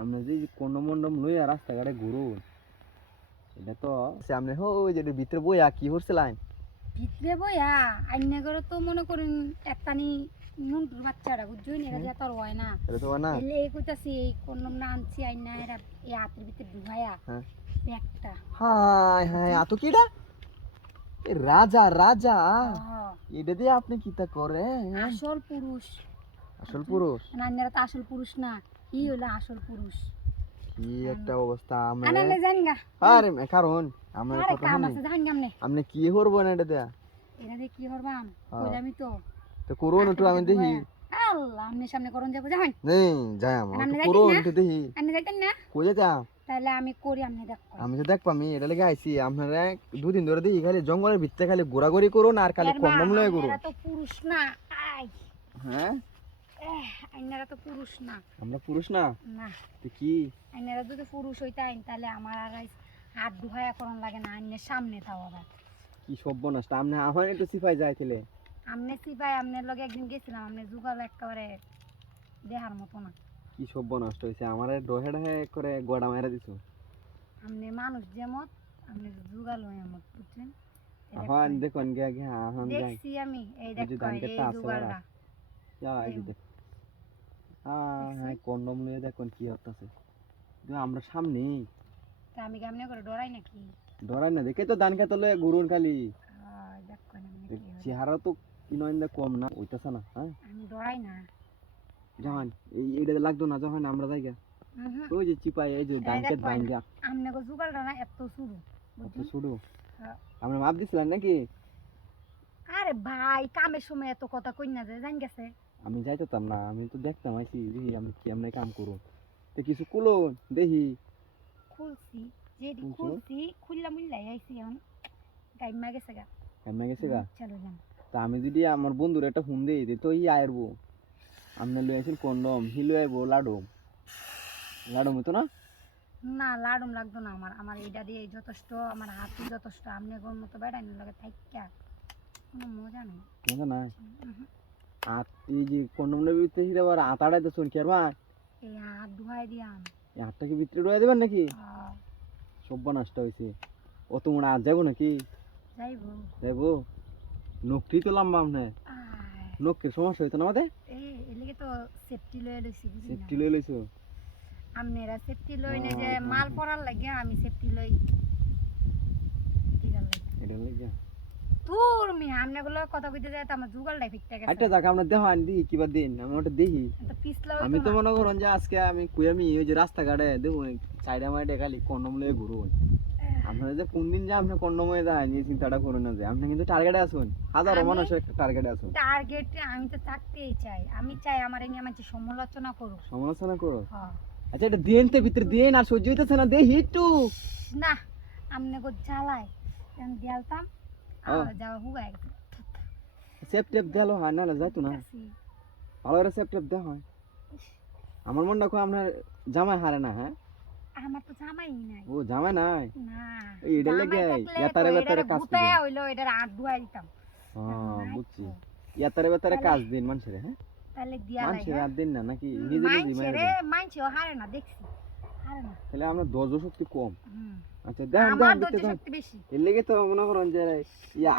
আমরা যে কন্ডম মন্ডম লইয়া রাস্তাঘাটে ঘুরুন, এটা তো সামনে ওই যে ভিতরে বইয়া কি করছিলেন? ভিতরে বইয়া আইনা করে তো মনে করেন একটানি নুনটুর বাচ্চারা বুঝছই না, এটা দিয়ে তো আর হয় না। এটা তো না। এলে এই কইতাছি এই কন্ডমটা আনছি আইনা এরা এই হাতের ভিতরে ঢুকায়া হ্যাঁ ব্যাগটা। হাই হাই আতো কিডা? এ রাজা রাজা, হ্যাঁ, এটা দিয়ে আপনি কিতা করে? আসল পুরুষ। আসল পুরুষ? নান্নারা তো আসল পুরুষ না, ই হলো আসল পুরুষ। কি একটা অবস্থা আমরা। আনালে জানি না আরে কারণ আমরা আরে কথা কাম শুনি, আছে জানি আমনে আপনি কি করবেন এটা দিয়া? এটা দিয়ে কি করবাম হ্যাঁ। কইলামই তো। তো করুন একটু, আমি দেখি। আল্লাহ আমনে সামনে করন যাবো জানেন? নেই যাই আমার আপনি একটু যাইতেন করুন না? একটু দেখি। আপনি যাইতেন না? কই যেতাম? তাহলে আমি করি আমনে দেখো। আমি তো দেখবো, আমি এটা লেগে আইছি আপনারা দুদিন ধরে দেখি খালি জঙ্গলের ভিতরে খালি ঘোরাঘুরি করুন আর খালি কন্ডম লয়ে করুন। এরা তো পুরুষ না। আই হ্যাঁ আইনারা তো পুরুষ না। আমরা পুরুষ না না তো কি? আইনারা যদি পুরুষ হইতাইন তাহলে আমার আর হাত দুহায়া করন লাগে না, আইনের সামনে তাও আবার। কি সর্বনাশ, আপনি আমার একটু সিপাই যাইছিলে। আমনে সিপাই আমনের লগে একদিন গেছিলাম, আমনে যুগাল একেবারে দেহার মতো না। কি সর্বনাশ হয়েছে আমার, ডহে ডহে করে গোড়া মেরে দিছো। আমনে মানুষ যেমত আমনে যুগাল হয়ে মত বুঝছেন? এখন দেখুন গিয়া গিয়া এখন যাই। দেখছি আমি এই এই যে দেখো ধান এই ক্ষেতটা আছে যুগালটা। যা এই যে দেখ। হ্যাঁ কন্ডম লয়ে দেখুন কি হচ্ছে। আমরা সামনে তা আমি কেমনে করে ডরাই নাকি? ডরাই না, দেখে তো ধান খেতে লয়ে ঘুরুন খালি। দেখো না মানে কি হয়। চেহারা তো ইনইন্দা কম না ওইতাছে না। হ্যাঁ আমি ডরাই না। যখন এইটা লাগতো না যখন আমরা যাইগা ওই যে চিপাই এই যে ধান খেত ভাঙ্গা আমনে গো যুগালটা না এত শুরু বুঝছো শুরু। হ্যাঁ। আমরা মাপ দিছিলেন নাকি? আরে ভাই কামের সময় এত কথা কই না যে জান গেছে। আমি যাইতাম না, আমি তো দেখতাম আইছি দেখি আমি কেমনে কাম করব। তো কিছু কুলো দেখি খুলছি যেদি খুলছি খুললা মুল্লাই আইছি এখন গাইমা গেছে গা। কেমনে গেছে গা? চলো যান। তা আমি যদি আমার বন্ধুর একটা ফোন দেই দে তো আইরবো। আমনে লই আইছেন কন্ডম, হি লই আইবো লাডুম। লাডুম হতো না? না লাডুম লাগতো না, আমার আমার এইটা দিয়ে যথেষ্ট, আমার হাতই যথেষ্ট। আমনে কোন মতো বেড়াইনি লাগে থাইক্কা কোনো মজা নেই। মজা নাই। আর এই যে কন্ডম লই ভিতরে হিরা আর আতাড়াই তো শুন কি আর ভাই এই হাত ধুয়াই দিয়াম। এই হাতটা কি ভিতরে ঢুকাই দিবেন নাকি? সর্বনাশটা হইছে। অত মনে আজ যাবো নাকি? যাইবো যাইবো। নখটি তো লম্বা আমনে, নখের সমস্যা হইতো না আমাদের? এলিগে তো সেফটি লয়ে লইছি বুঝলি না? সেফটি লই লইছো? আমনেরা সেফটি লই না যে মাল পরার লাগে আমি সেফটি লই। এটা লাগিয়া তোর মি আমনে গুলো কথা কইতে যায় তো আমার যুগলটাই ফিটতে গেছে। আচ্ছা যাক আমরা দেখো আন দিই কিবা দিন আমি ওটা দেখি। তো পিছলা আমি তো মনে করুন যে আজকে আমি কুয়ামি ওই যে রাস্তাঘাটে দেখুন সাইডে মাইডে খালি কন্ডম লয়ে ঘুরুন। আপনারা যে কোন দিন যে আপনি কন্ডম হয়ে যায় এই চিন্তাটা করুন না, যে আপনি কিন্তু টার্গেটে আসুন, হাজারো মানুষের টার্গেটে আসুন। টার্গেট আমি তো থাকতেই চাই, আমি চাই আমার এই নিয়ে মানুষ সমালোচনা করুক। সমালোচনা করো? হ্যাঁ আচ্ছা এটা দিন তো ভিতরে দিন আর সহ্য হইতেছে না দেখি একটু না আমনে গো জ্বালাই আমি দেলতাম যাও হুগাই সেফ টেপ দিলো হয় না যাইতো না, ভালো করে সেফ টেপ দেওয়া হয়। আমার মন রাখো আপনার জামাই হারে না? হ্যাঁ আমার তো জামাই নাই। ও জামাই নাই? না এইটা লেগে ইয়াতারে বেতারে কাজ করে হইলো এটার হাত ধুয়াই দিতাম। হ্যাঁ বুঝছি, ইয়াতারে বেতারে কাজ দিন মানুষের। হ্যাঁ তাহলে দিয়া লাই মানুষের রাত দিন না নাকি নিজে নিজে মাইরে রে মানছেও হারে না দেখছি হারে না। তাহলে আমরা দর্জ শক্তি কম। আচ্ছা আমার দেন ধৈর্য শক্তি বেশি। এর লেগে তো মনে করেন যে ইয়া